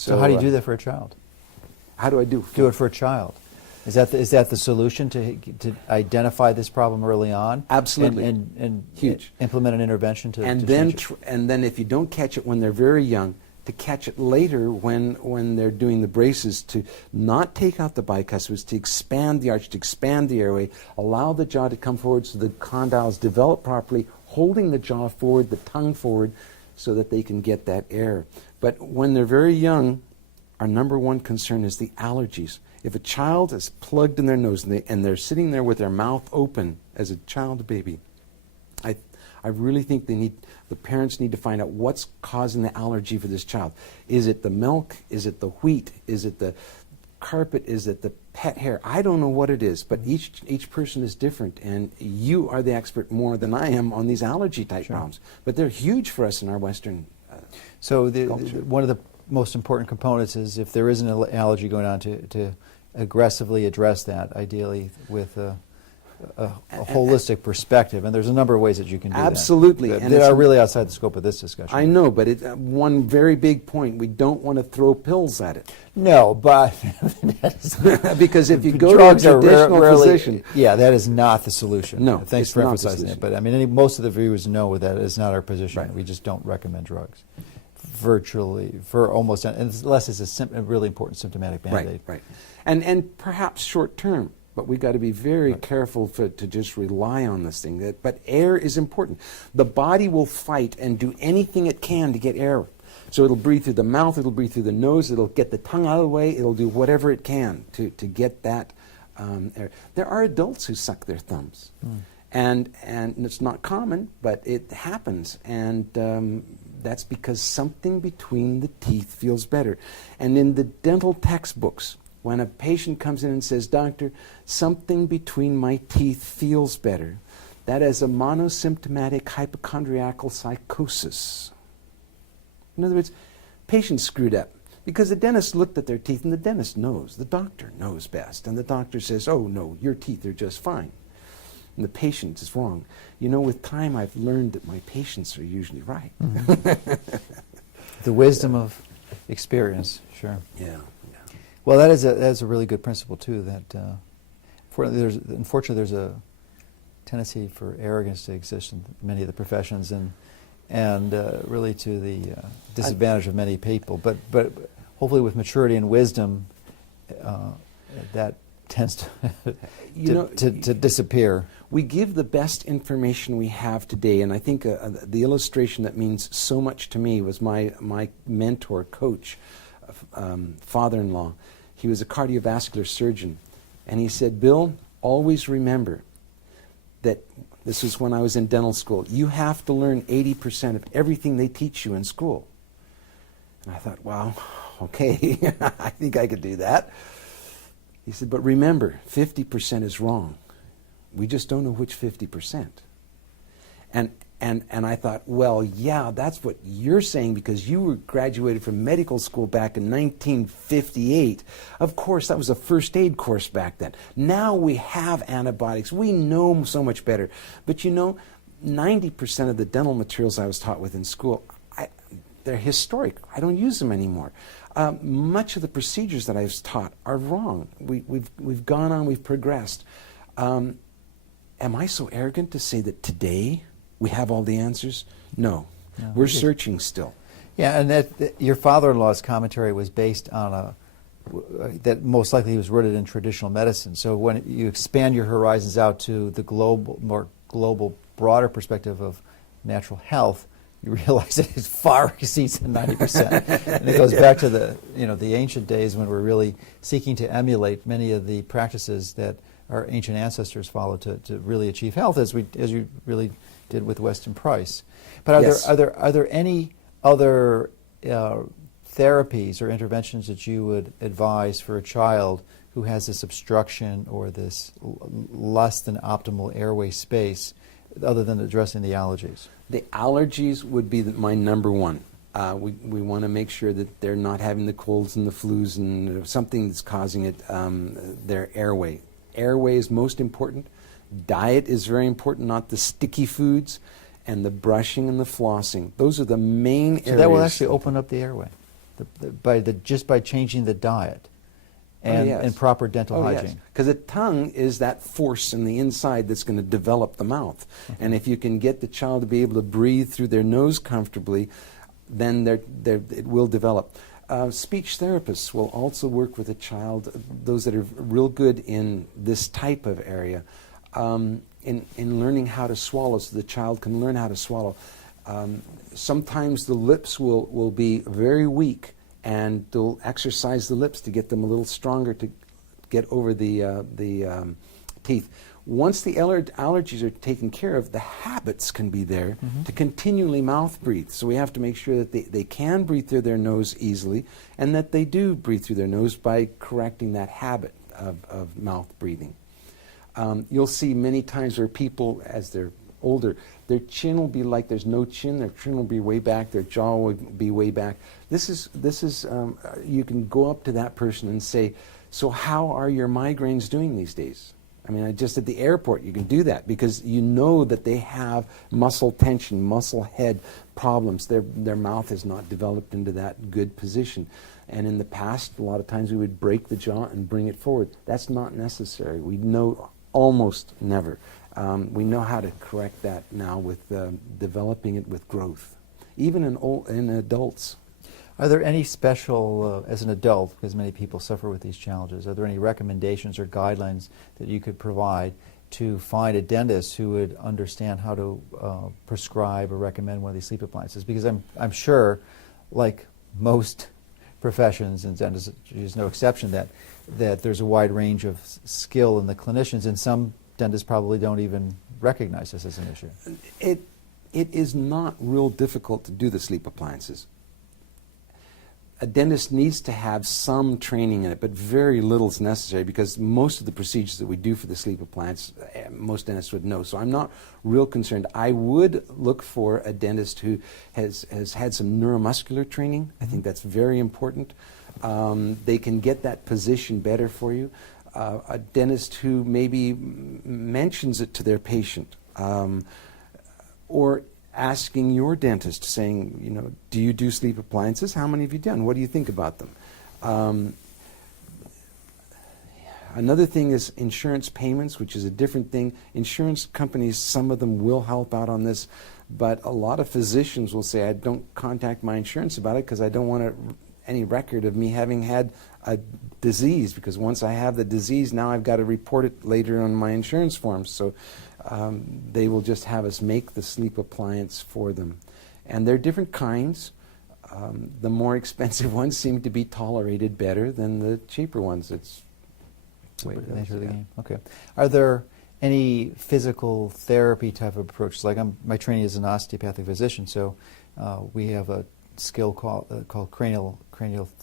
So how do you do that for a child? How do I do? Do it for a child. Is that the solution to identify this problem early on? Absolutely. And huge. Implement an intervention to and to then change it? and then if you don't catch it when they're very young, to catch it later when they're doing the braces, to not take out the bicuspids, to expand the arch, to expand the airway, allow the jaw to come forward so the condyles develop properly, holding the jaw forward, the tongue forward, so that they can get that air. But when they're very young, our number one concern is the allergies. If a child is plugged in their nose and they're sitting there with their mouth open as a child baby, I really think the parents need to find out what's causing the allergy for this child. Is it the milk? Is it the wheat? Is it the carpet? Is it the pet hair? I don't know what it is, but each person is different, and you are the expert more than I am on these allergy type problems. But they're huge for us in our Western culture. One of the most important components is, if there is an allergy going on, to aggressively address that, ideally with a holistic perspective. And there's a number of ways that you can do absolutely. that. And they are really outside the scope of this discussion. I know, but one very big point, we don't want to throw pills at it. No, but because if you go to a traditional physician... Yeah, that is not the solution. No, thanks for emphasizing it. But I mean, most of the viewers know that is not our position. Right. We just don't recommend drugs. Virtually, for almost, unless it's a really important symptomatic band-aid. Right. And perhaps short term, but we've got to be very careful to just rely on this thing. But air is important. The body will fight and do anything it can to get air. So it'll breathe through the mouth, it'll breathe through the nose, it'll get the tongue out of the way, it'll do whatever it can to get that air. There are adults who suck their thumbs. And it's not common, but it happens. And that's because something between the teeth feels better. And in the dental textbooks, when a patient comes in and says, "Doctor, something between my teeth feels better," that is a monosymptomatic hypochondriacal psychosis. In other words, patient screwed up because the dentist looked at their teeth, and the dentist knows, the doctor knows best, and the doctor says, "Oh no, your teeth are just fine." And the patient is wrong. You know, with time I've learned that my patients are usually right. The wisdom of experience, sure. Yeah. Well, that is a really good principle too. That unfortunately there's a tendency for arrogance to exist in many of the professions, and really to the disadvantage of many people. But hopefully with maturity and wisdom, that tends to disappear. We give the best information we have today, and I think the illustration that means so much to me was my mentor, coach, father-in-law. He was a cardiovascular surgeon, and he said, "Bill, always remember that," this was when I was in dental school, "you have to learn 80% of everything they teach you in school." And I thought, wow, okay, I think I could do that. He said, "But remember, 50% is wrong. We just don't know which 50%. And I thought, well, yeah, that's what you're saying because you were graduated from medical school back in 1958. Of course, that was a first aid course back then. Now we have antibiotics. We know so much better. But you know, 90% of the dental materials I was taught with in school, they're historic. I don't use them anymore. Much of the procedures that I was taught are wrong. We've gone on, we've progressed. Am I so arrogant to say that today we have all the answers? No. We're searching still. Yeah, and that your father-in-law's commentary was based on that most likely he was rooted in traditional medicine. So when you expand your horizons out to the more global, broader perspective of natural health, you realize that it far exceeds the 90%. And it goes back to the ancient days when we're really seeking to emulate many of the practices that our ancient ancestors followed to really achieve health, as you really did with Weston Price. But are there any other therapies or interventions that you would advise for a child who has this obstruction or this less than optimal airway space, other than addressing the allergies? The allergies would be my number one. We want to make sure that they're not having the colds and the flus and something that's causing it, their airway. Airway is most important. Diet is very important, not the sticky foods, and the brushing and the flossing. Those are the main areas. So that will actually open up the airway. just by changing the diet and proper dental hygiene. Because the tongue is that force in the inside that's going to develop the mouth. And if you can get the child to be able to breathe through their nose comfortably, then it will develop. Speech therapists will also work with a child, those that are real good in this type of area, in learning how to swallow, so the child can learn how to swallow. Sometimes the lips will be very weak, and they'll exercise the lips to get them a little stronger to get over the teeth. Once the allergies are taken care of, the habits can be there to continually mouth breathe. So we have to make sure that they can breathe through their nose easily, and that they do breathe through their nose by correcting that habit of mouth breathing. You'll see many times where people, as they're older, their chin will be like there's no chin. Their chin will be way back. Their jaw will be way back. This is you can go up to that person and say, "So how are your migraines doing these days?" I mean, just at the airport, you can do that because you know that they have muscle tension, muscle head problems. Their mouth is not developed into that good position. And in the past, a lot of times we would break the jaw and bring it forward. That's not necessary. We know almost never. We know how to correct that now with developing it with growth, even in adults. Are there any special, as an adult, because many people suffer with these challenges, are there any recommendations or guidelines that you could provide to find a dentist who would understand how to prescribe or recommend one of these sleep appliances? Because I'm sure, like most professions, and dentistry is no exception, that there's a wide range of skill in the clinicians, and some dentists probably don't even recognize this as an issue. It is not real difficult to do the sleep appliances. A dentist needs to have some training in it, but very little is necessary because most of the procedures that we do for the sleep appliance, most dentists would know. So I'm not real concerned. I would look for a dentist who has had some neuromuscular training. I think that's very important. They can get that position better for you. A dentist who maybe mentions it to their patient, or asking your dentist, saying, you know, do you do sleep appliances? How many have you done? What do you think about them? Another thing is insurance payments, which is a different thing. Insurance companies, some of them will help out on this, but a lot of physicians will say, I don't contact my insurance about it because I don't want any record of me having had a disease, because once I have the disease, now I've got to report it later on my insurance forms. So they will just have us make the sleep appliance for them. And there are different kinds. The more expensive ones seem to be tolerated better than the cheaper ones. It's the nature of the game. Okay. Are there any physical therapy type of approaches? Like my training is an osteopathic physician, so we have a skill called cranial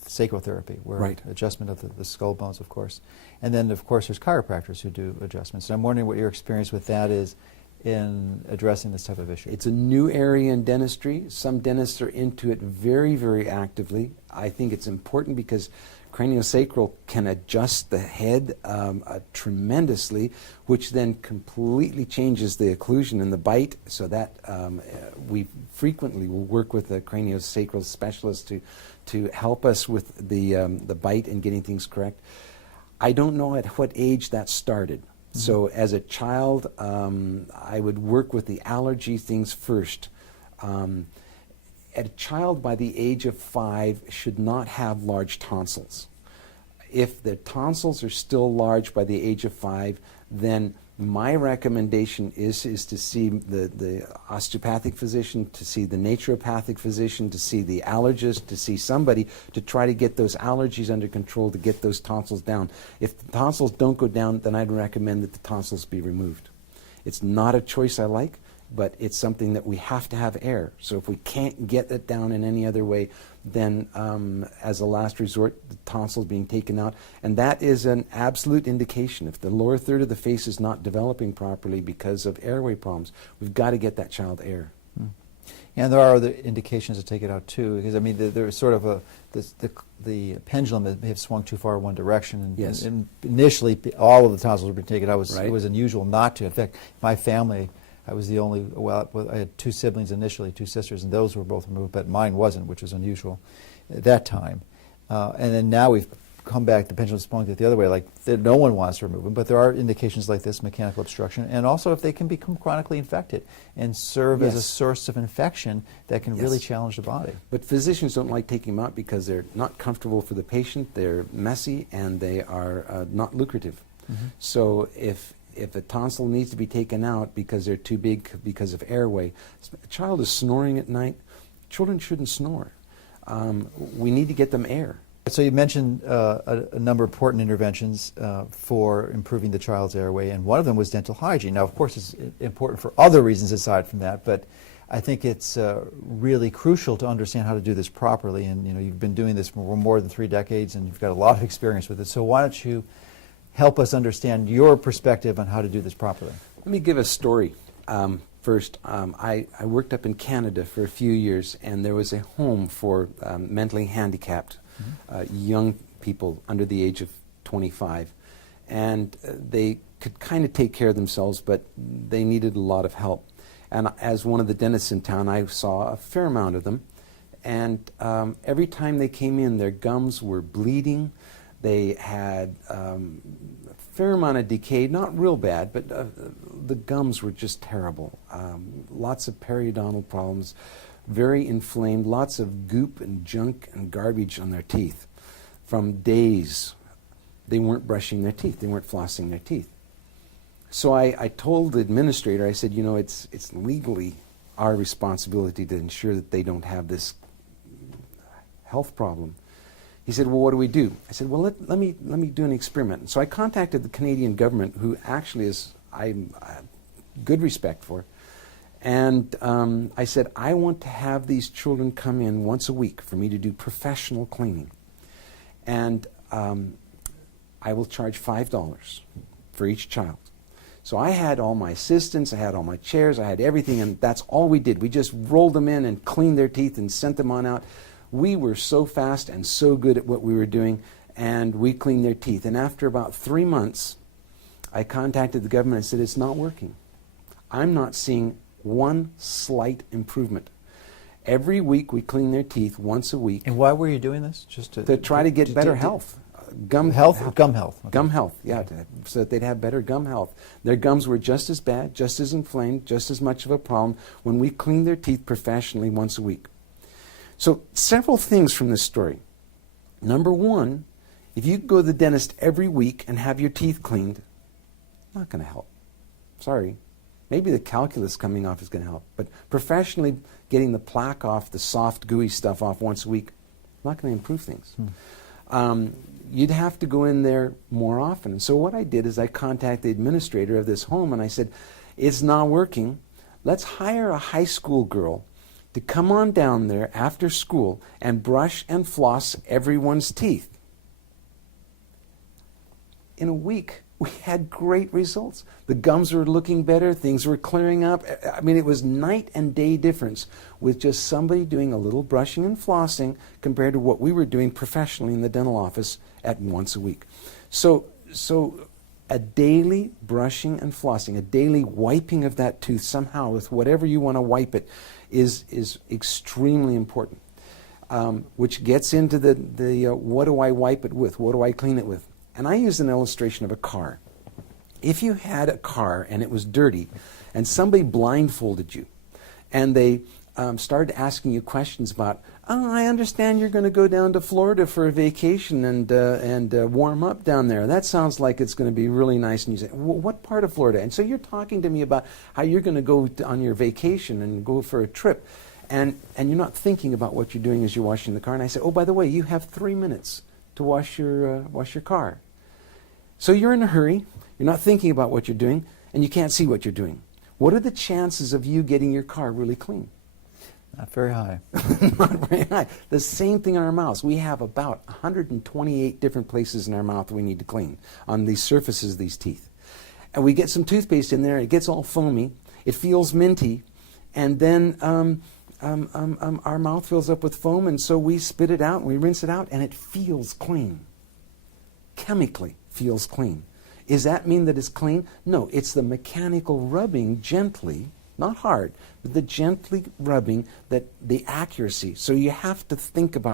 sacral therapy, where adjustment of the skull bones, of course. And then, of course, there's chiropractors who do adjustments. And I'm wondering what your experience with that is in addressing this type of issue. It's a new area in dentistry. Some dentists are into it very, very actively. I think it's important because craniosacral can adjust the head tremendously, which then completely changes the occlusion and the bite, so that we frequently will work with a craniosacral specialist to help us with the bite and getting things correct. I don't know at what age that started. So as a child, I would work with the allergy things first. A child by the age of 5 should not have large tonsils. If the tonsils are still large by the age of 5, then my recommendation is to see the osteopathic physician, to see the naturopathic physician, to see the allergist, to see somebody to try to get those allergies under control, to get those tonsils down. If the tonsils don't go down, then I'd recommend that the tonsils be removed. It's not a choice I like, but it's something that we have to have air. So if we can't get it down in any other way, then as a last resort, the tonsils being taken out. And that is an absolute indication. If the lower third of the face is not developing properly because of airway problems, we've got to get that child air. And there are other indications to take it out too, because I mean there's sort of the pendulum may have swung too far in one direction. And, and initially, all of the tonsils were being taken out. It was unusual not to. In fact, my family, I was the only, I had 2 siblings initially, 2 sisters, and those were both removed, but mine wasn't, which was unusual. at that time. And then now we've come back, the pendulum's swung the other way, like no one wants to remove them, but there are indications like this, mechanical obstruction, and also if they can become chronically infected and serve as a source of infection that can really challenge the body. But physicians don't like taking them out because they're not comfortable for the patient, they're messy, and they are not lucrative. So if a tonsil needs to be taken out because they're too big because of airway, a child is snoring at night, children shouldn't snore. We need to get them air. So you mentioned a number of important interventions for improving the child's airway, and one of them was dental hygiene. Now, of course, it's important for other reasons aside from that, but I think it's really crucial to understand how to do this properly. And you've been doing this for more than 3 decades, and you've got a lot of experience with it. So why don't you help us understand your perspective on how to do this properly? Let me give a story. First, I worked up in Canada for a few years, and there was a home for mentally handicapped young people under the age of 25. And they could kind of take care of themselves, but they needed a lot of help. And as one of the dentists in town, I saw a fair amount of them. And every time they came in, their gums were bleeding. They had a fair amount of decay, not real bad, but the gums were just terrible. Lots of periodontal problems, very inflamed, lots of goop and junk and garbage on their teeth. From days, they weren't brushing their teeth, they weren't flossing their teeth. So I told the administrator, I said, it's legally our responsibility to ensure that they don't have this health problem. He said, well, what do we do? I said, well, let me do an experiment. So I contacted the Canadian government, who actually is I good respect for. And I said, I want to have these children come in once a week for me to do professional cleaning. And I will charge $5 for each child. So I had all my assistants, I had all my chairs, I had everything, and that's all we did. We just rolled them in and cleaned their teeth and sent them on out. We were so fast and so good at what we were doing, and we cleaned their teeth. And after about 3 months, I contacted the government and said, it's not working. I'm not seeing one slight improvement. Every week we clean their teeth once a week. And why were you doing this? Just to try to get better health. Gum health? Gum health. Okay. Gum health, yeah, so that they'd have better gum health. Their gums were just as bad, just as inflamed, just as much of a problem when we cleaned their teeth professionally once a week. So several things from this story. Number one, if you go to the dentist every week and have your teeth cleaned, not going to help. Sorry. Maybe the calculus coming off is going to help. But professionally getting the plaque off, the soft, gooey stuff off once a week, not going to improve things. You'd have to go in there more often. And so what I did is I contacted the administrator of this home and I said, it's not working. Let's hire a high school girl to come on down there after school and brush and floss everyone's teeth. In a week, we had great results. The gums were looking better, things were clearing up. I mean, it was night and day difference with just somebody doing a little brushing and flossing compared to what we were doing professionally in the dental office at once a week. So a daily brushing and flossing, a daily wiping of that tooth somehow with whatever you want to wipe it is extremely important, which gets into the what do I wipe it with, what do I clean it with? And I use an illustration of a car. If you had a car and it was dirty and somebody blindfolded you and they started asking you questions about, oh, I understand you're going to go down to Florida for a vacation and warm up down there. That sounds like it's going to be really nice. And you say, well, what part of Florida? And so you're talking to me about how you're going to go on your vacation and go for a trip. And you're not thinking about what you're doing as you're washing the car. And I say, oh, by the way, you have 3 minutes to wash your car. So you're in a hurry, you're not thinking about what you're doing, and you can't see what you're doing. What are the chances of you getting your car really clean? Not very high. Not very high. The same thing on our mouths. We have about 128 different places in our mouth we need to clean on these surfaces of these teeth. And we get some toothpaste in there, it gets all foamy, it feels minty, and then our mouth fills up with foam, and so we spit it out and we rinse it out, and it feels clean. Chemically feels clean. Does that mean that it's clean? No, it's the mechanical rubbing gently, not hard, but the gently rubbing, that the accuracy. So you have to think about